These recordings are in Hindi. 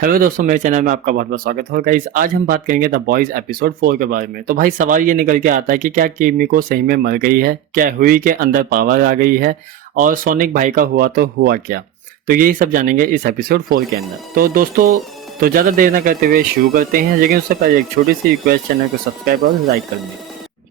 हेलो दोस्तों, मेरे चैनल में आपका बहुत बहुत स्वागत है। गाइस, आज हम बात करेंगे द बॉयज एपिसोड 4 के बारे में। तो भाई सवाल ये निकल के आता है कि क्या किमिको सही में मर गई है, क्या हुई के अंदर पावर आ गई है, और सोनिक भाई का हुआ तो हुआ क्या। तो यही सब जानेंगे इस एपिसोड 4 के अंदर। तो दोस्तों, तो ज़्यादा देर ना करते हुए शुरू करते हैं, लेकिन उससे पहले एक छोटी सी रिक्वेस्ट, चैनल को सब्सक्राइब और लाइक कर दें।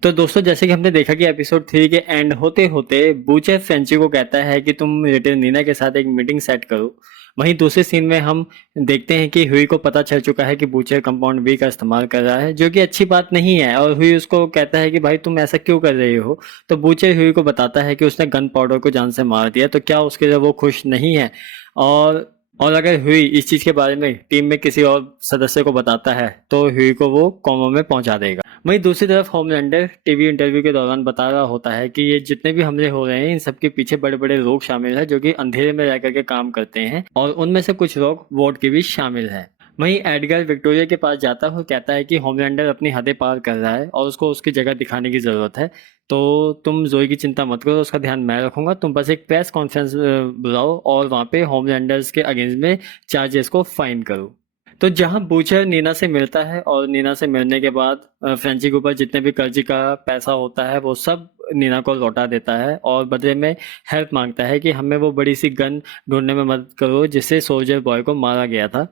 तो दोस्तों, जैसे कि हमने देखा कि एपिसोड 3 के एंड होते होते बूचर फ्रेंची को कहता है कि तुम लिटिल नीना के साथ एक मीटिंग सेट करो। वहीं दूसरे सीन में हम देखते हैं कि हुई को पता चल चुका है कि बूचर कंपाउंड बी का इस्तेमाल कर रहा है, जो कि अच्छी बात नहीं है। और हुई उसको कहता है कि भाई तुम ऐसा क्यों कर रहे हो। तो बूचर हुई को बताता है कि उसने गन पाउडर को जान से मार दिया, तो क्या उसके लिए वो खुश नहीं है। और और अगर हुई इस चीज के बारे में टीम में किसी और सदस्य को बताता है तो हुई को वो कोमा में पहुंचा देगा। वहीं दूसरी तरफ होमलैंडर टीवी इंटरव्यू के दौरान बता रहा होता है कि ये जितने भी हमले हो रहे हैं इन सबके पीछे बड़े बड़े लोग शामिल हैं, जो कि अंधेरे में रह करके काम करते हैं, और उनमें से कुछ लोग वोट के भी शामिल हैं। वहीं एडगर विक्टोरिया के पास जाता हुआ कहता है कि होमलैंडर अपनी हदें पार कर रहा है और उसको उसकी जगह दिखाने की जरूरत है। तो तुम जोई की चिंता मत करो, उसका ध्यान मैं रखूंगा। तुम बस एक प्रेस कॉन्फ्रेंस बुलाओ और वहां पे होमलैंडर्स के अगेंस्ट में चार्जेस को फाइन करो। तो जहां बूचर नीना से मिलता है और नीना से मिलने के बाद फ्रेंची के ऊपर जितने भी कर्जी का पैसा होता है वो सब नीना को लौटा देता है, और बदले में हेल्प मांगता है कि हमें वो बड़ी सी गन ढूंढने में मदद करो जिससे सोल्जर बॉय को मारा गया था।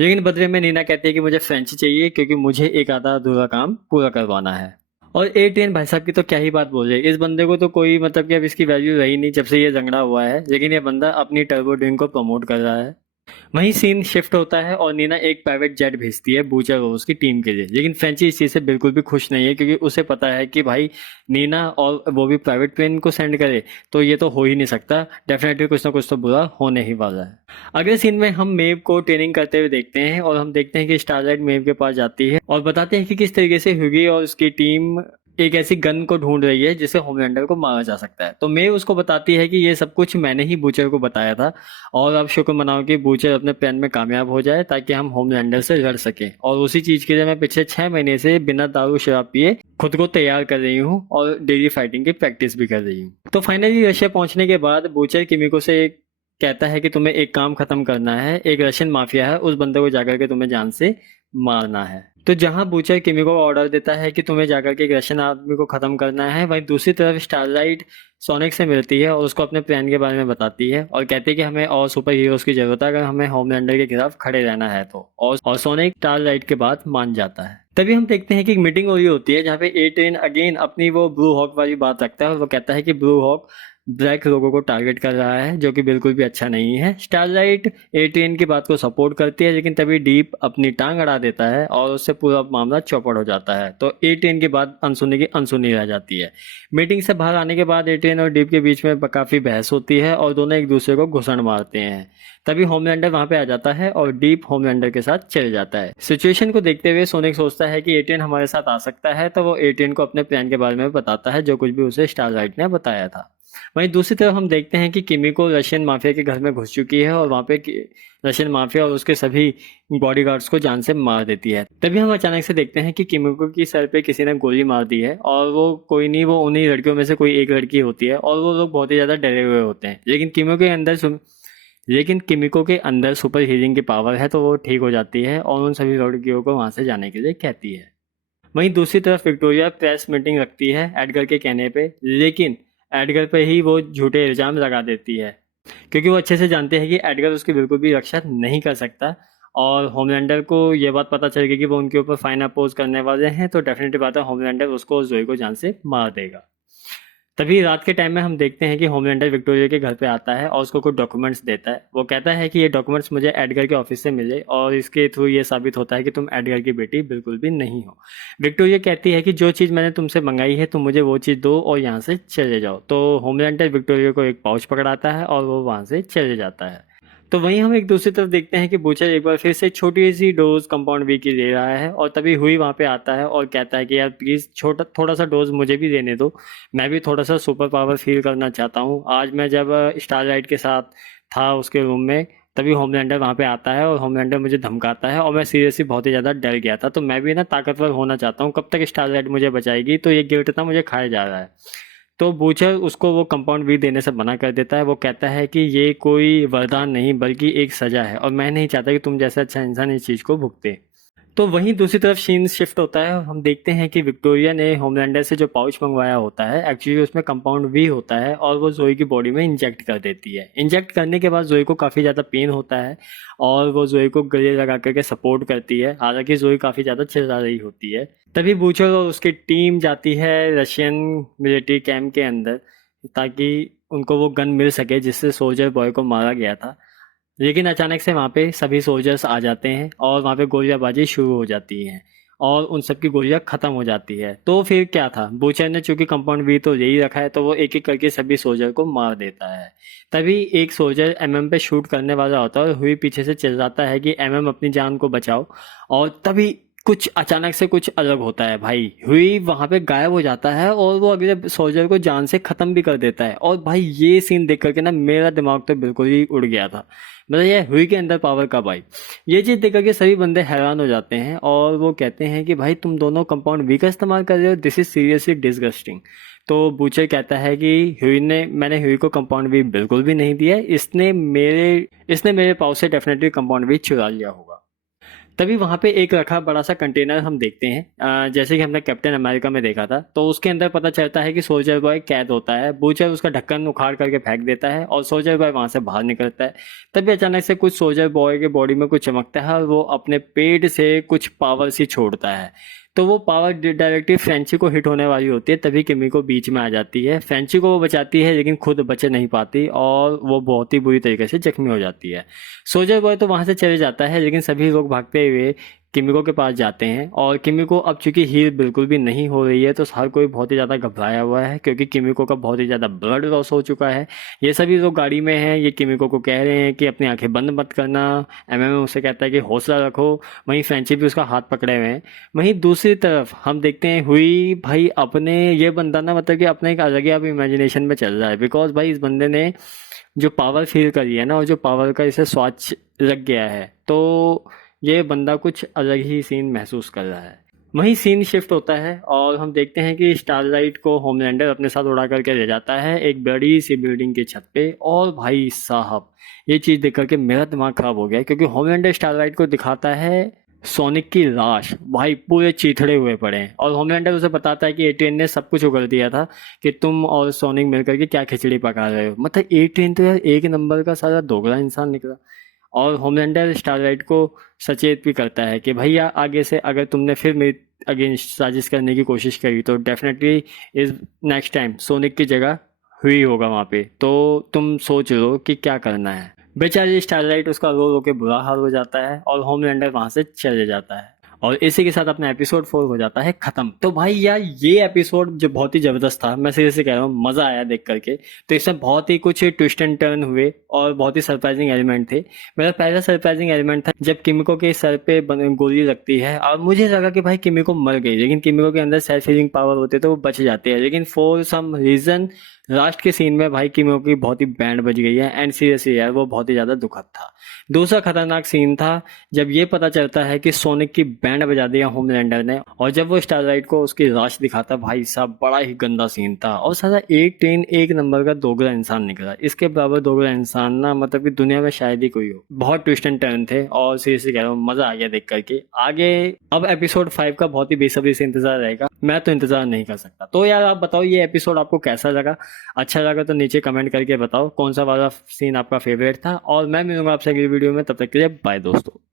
लेकिन बदले में नीना कहती है कि मुझे फ्रेंची चाहिए, क्योंकि मुझे एक आधा अधूरा काम पूरा करवाना है। और A10 भाई साहब की तो क्या ही बात बोल रहे हैं। इस बंदे को तो कोई मतलब कि अब इसकी वैल्यू रही नहीं जब से ये झगड़ा हुआ है, लेकिन ये बंदा अपनी टर्बो ड्रिंक को प्रमोट कर रहा है। वहीं सीन शिफ्ट होता है और नीना एक प्राइवेट जेट भेजती है बूचर रोज की टीम के लिए। लेकिन फ्रेंची इस चीज से बिल्कुल भी खुश नहीं है, क्योंकि उसे पता है कि भाई नीना और वो भी प्राइवेट प्लेन को सेंड करे तो ये तो हो ही नहीं सकता। डेफिनेटली कुछ ना कुछ तो बुरा होने ही वाला है। अगले सीन में हम मेव को ट्रेनिंग करते हुए देखते हैं, और हम देखते हैं कि स्टारलाइट मेव के पास जाती है और बताते हैं कि किस तरीके से ह्यूगी और उसकी टीम एक ऐसी गन को ढूंढ रही है जिससे होमलैंडर को मारा जा सकता है। तो मेव उसको बताती है कि ये सब कुछ मैंने ही बूचर को बताया था, और अब शुक्र मनाओ कि बूचर अपने प्लान में कामयाब हो जाए ताकि हम होमलैंडर से लड़ सके। और उसी चीज के लिए मैं पिछले 6 महीने से बिना दारू शराब पिए खुद को तैयार कर रही हूँ और डेली फाइटिंग की प्रैक्टिस भी कर रही हूँ। तो फाइनली रशिया पहुंचने के बाद बूचर किमिको से कहता है कि तुम्हें एक काम खत्म करना है। एक रशियन माफिया है, उस बंदे को जाकर के तुम्हें जान से मारना है। तो जहां बूचर किमिको को ऑर्डर देता है कि तुम्हें जाकर के एक रशियन आदमी को खत्म करना है, वहीं दूसरी तरफ स्टारलाइट सोनिक से मिलती है और उसको अपने प्लान के बारे में बताती है और कहती है कि हमें और सुपर हीरोज की जरूरत है अगर हमें होमलैंडर के खिलाफ खड़े रहना है तो। और सोनिक स्टारलाइट के बात मान जाता है। तभी हम देखते हैं कि एक मीटिंग हो रही होती है जहाँ पे A10 अगेन अपनी वो ब्लू हॉक वाली बात रखता है, और वो कहता है कि ब्लू हॉक ब्लैक लोगों को टारगेट कर रहा है, जो कि बिल्कुल भी अच्छा नहीं है। स्टारलाइट A10 की बात को सपोर्ट करती है, लेकिन तभी डीप अपनी टांग अड़ा देता है और उससे पूरा मामला चौपट हो जाता है। तो A10 की बात अनसुनी की अनसुनी रह जाती है। मीटिंग से बाहर आने के बाद A10 और डीप के बीच में काफी बहस होती है और दोनों एक दूसरे को घुसड़ मारते हैं। तभी होमलैंडर वहां पे आ जाता है और डीप होमलैंडर के साथ चले जाता है। सिचुएशन को देखते हुए सोनिक सोचता है कि A10 हमारे साथ आ सकता है, तो वो A10 को अपने प्लान के बारे में बताता है जो कुछ भी उसे स्टारलाइट ने बताया था। वहीं दूसरी तरफ हम देखते हैं कि किमिको रशियन माफिया के घर में घुस चुकी है और वहां पे रशियन माफिया और उसके सभी बॉडीगार्ड्स को जान से मार देती है। तभी हम अचानक से देखते हैं कि किमिको की सर पे किसी ने गोली मार दी है, और वो कोई नहीं, वो उन्हीं लड़कियों में से कोई एक लड़की होती है, और वो लोग बहुत ही ज्यादा डरे हुए होते हैं। लेकिन किमिको के अंदर सुपर हीलिंग की पावर है, तो वो ठीक हो जाती है और उन सभी लड़कियों को वहां से जाने के लिए कहती है। वहीं दूसरी तरफ विक्टोरिया प्रेस मीटिंग रखती है एडगर के कहने पे, लेकिन एडगर पे ही वो झूठे इल्जाम लगा देती है, क्योंकि वो अच्छे से जानते हैं कि एडगर उसकी बिल्कुल भी रक्षा नहीं कर सकता। और होमलैंडर को ये बात पता चल गई कि वो उनके ऊपर फाइन अपोज करने वाले हैं, तो डेफिनेटली बात है होमलैंडर उसको जोई को जान से मार देगा। तभी रात के टाइम में हम देखते हैं कि होमलैंडर विक्टोरिया के घर पे आता है और उसको कुछ डॉक्यूमेंट्स देता है। वो कहता है कि ये डॉक्यूमेंट्स मुझे एडगर के ऑफिस से मिले और इसके थ्रू ये साबित होता है कि तुम एडगर की बेटी बिल्कुल भी नहीं हो। विक्टोरिया कहती है कि जो चीज़ मैंने तुमसे मंगाई है तुम मुझे वो चीज़ दो और यहाँ से चले जाओ। तो होमलैंडर विक्टोरिया को एक पाउच पकड़ाता है और वो वहाँ से चले जाता है। तो वहीं हम एक दूसरी तरफ देखते हैं कि बूचर एक बार फिर से छोटी सी डोज कंपाउंड बी की ले रहा है, और तभी हुई वहां पे आता है और कहता है कि यार प्लीज छोटा थोड़ा सा डोज मुझे भी देने दो, मैं भी थोड़ा सा सुपर पावर फील करना चाहता हूँ। आज मैं जब स्टारलाइट के साथ था उसके रूम में, तभी होमलैंडर वहां पे आता है और होमलैंडर मुझे धमकाता है और मैं सीरियसली बहुत ही ज़्यादा डर गया था। तो मैं भी ना ताकतवर होना चाहता हूँ, कब तक स्टारलाइट मुझे बचाएगी, तो ये गिल्ट था मुझे खाया जा रहा है। तो बूचर उसको वो कंपाउंड वी देने से मना कर देता है। वो कहता है कि ये कोई वरदान नहीं बल्कि एक सजा है और मैं नहीं चाहता कि तुम जैसा अच्छा इंसान इस चीज़ को भुगते। तो वहीं दूसरी तरफ सीन शिफ्ट होता है और हम देखते हैं कि विक्टोरिया ने होमलैंडर से जो पाउच मंगवाया होता है एक्चुअली उसमें कंपाउंड वी होता है और वो जोई की बॉडी में इंजेक्ट कर देती है। इंजेक्ट करने के बाद जोई को काफ़ी ज़्यादा पेन होता है और वो जोई को गले लगा करके सपोर्ट करती है, हालांकि जोई काफ़ी ज़्यादा चिल्ला रही होती है। तभी बूचर और उसकी टीम जाती है रशियन मिलिट्री कैंप के अंदर ताकि उनको वो गन मिल सके जिससे सोल्जर बॉय को मारा गया था। लेकिन अचानक से वहाँ पे सभी सोल्जर्स आ जाते हैं और वहाँ पे गोलियाबाजी शुरू हो जाती है और उन सब की गोलियां खत्म हो जाती है। तो फिर क्या था, बूचर ने चूंकि कंपाउंड वी तो यही रखा है तो वो एक एक करके सभी सोल्जर को मार देता है। तभी एक सोल्जर एमएम पे शूट करने वाला होता है और हुई पीछे से चिल्लाता है कि एमएम अपनी जान को बचाओ। और तभी कुछ अचानक से कुछ अलग होता है भाई, हुई वहां पे गायब हो जाता है और वो अगले सोल्जर को जान से खत्म भी कर देता है। और भाई ये सीन देख करके ना मेरा दिमाग तो बिल्कुल ही उड़ गया था। मतलब ये हुई के अंदर पावर का भाई, ये चीज देख करके सभी बंदे हैरान हो जाते हैं और वो कहते हैं कि भाई तुम दोनों कंपाउंड वी का इस्तेमाल कर रहे हो, दिस इज सीरियसली डिसगस्टिंग। तो बूचर कहता है कि मैंने हुई को कंपाउंड वी बिल्कुल भी नहीं दिया, इसने मेरे पाव से डेफिनेटली कंपाउंड वी चुरा लिया होगा। तभी वहां पे एक रखा बड़ा सा कंटेनर हम देखते हैं, जैसे कि हमने कैप्टन अमेरिका में देखा था। तो उसके अंदर पता चलता है कि सोल्जर बॉय कैद होता है। बूचर उसका ढक्कन उखाड़ करके फेंक देता है और सोल्जर बॉय वहां से बाहर निकलता है। तभी अचानक से कुछ सोल्जर बॉय के बॉडी में कुछ चमकता है और वो अपने पेट से कुछ पावर सी छोड़ता है। तो वो पावर डायरेक्टली फ्रेंची को हिट होने वाली होती है, तभी किमिको बीच में आ जाती है। फ्रेंची को वो बचाती है लेकिन खुद बचे नहीं पाती और वो बहुत ही बुरी तरीके से जख्मी हो जाती है। सोल्जर बॉय तो वहां से चले जाता है लेकिन सभी लोग भागते हुए किमिको के पास जाते हैं और किमिको अब चूंकि हील बिल्कुल भी नहीं हो रही है तो हर कोई बहुत ही ज़्यादा घबराया हुआ है क्योंकि किमिको का बहुत ही ज़्यादा ब्लड लॉस हो चुका है। ये सभी लोग गाड़ी में हैं, ये किमिको को कह रहे हैं कि अपनी आंखें बंद मत करना। एमएम उससे कहता है कि हौसला रखो। वहीं फ्रेंची भी उसका हाथ पकड़े हुए हैं। वहीं दूसरी तरफ हम देखते हैं हुई भाई अपने ये बंदा ना मतलब कि अपने एक अलग ही अब इमेजिनेशन में चल रहा है, बिकॉज भाई इस बंदे ने जो पावर फील करी है ना और जो पावर का इसे स्वाद लग गया है तो ये बंदा कुछ अलग ही सीन महसूस कर रहा है। वहीं सीन शिफ्ट होता है और हम देखते हैं कि स्टारलाइट को होमलैंडर अपने साथ उड़ा करके ले जाता है एक बड़ी सी बिल्डिंग की छत पे। और भाई साहब ये चीज़ देख करके मेरा दिमाग खराब हो गया क्योंकि होमलैंडर स्टारलाइट को दिखाता है सोनिक की लाश, भाई पूरे चीथड़े हुए पड़े हैं। और होमलैंडर उसे बताता है कि एट्रेन ने सब कुछ उगल दिया था कि तुम और सोनिक मिलकर के क्या खिचड़ी पका रहे हो। मतलब एट्रेन तो यार एक नंबर का सारा दोगला इंसान निकला। और होमलैंडर स्टारलाइट को सचेत भी करता है कि भैया आगे से अगर तुमने फिर मेरी अगेंस्ट साजिश करने की कोशिश करी तो डेफिनेटली इस नेक्स्ट टाइम सोनिक की जगह हुई होगा वहाँ पे, तो तुम सोच लो कि क्या करना है। बेचारी स्टारलाइट उसका रो रो के बुरा हाल हो जाता है और होमलैंडर वहाँ से चले जाता है और इसी के साथ अपना एपिसोड 4 हो जाता है खत्म। तो भाई यार ये एपिसोड जो बहुत ही जबरदस्त था, मैं सीरियसली कह रहा हूँ, मजा आया देख करके। तो इसमें बहुत ही कुछ ट्विस्ट एंड टर्न हुए और बहुत ही सरप्राइजिंग एलिमेंट थे। मेरा पहला सरप्राइजिंग एलिमेंट था जब किमिको के सर पे गोली लगती है और मुझे लगा कि भाई किमिको मर गई, लेकिन किमिको के अंदर सेल्फ हीलिंग पावर होते तो वो बच जाते हैं। लेकिन फॉर सम रीजन लास्ट के सीन में भाई किमिको की बहुत ही बैंड बज गई है एंड सीरियसली यार वो बहुत ही ज्यादा दुखद था। दूसरा खतरनाक सीन था जब ये पता चलता है कि सोनिक की बैंड बजा दिया होमलैंडर ने और जब वो स्टारलाइट को उसकी लाश दिखाता, भाई साहब बड़ा ही गंदा सीन था। और सारा एक ट्रेन एक नंबर का दोगला इंसान निकला, इसके बराबर दोगला इंसान ना मतलब कि दुनिया में शायद ही कोई हो। बहुत ट्विस्ट एंड टर्न थे और सीरियसली कह रहा हूँ मजा आ गया देख करके। आगे अब एपिसोड 5 का बहुत ही बेसब्री से इंतजार रहेगा, मैं तो इंतजार नहीं कर सकता। तो यार आप बताओ ये एपिसोड आपको कैसा लगा, अच्छा लगा तो नीचे कमेंट करके बताओ कौन सा वाला सीन आपका फेवरेट था। और मैं मिलूंगा आपसे अगली वीडियो में, तब तक के लिए बाय दोस्तों।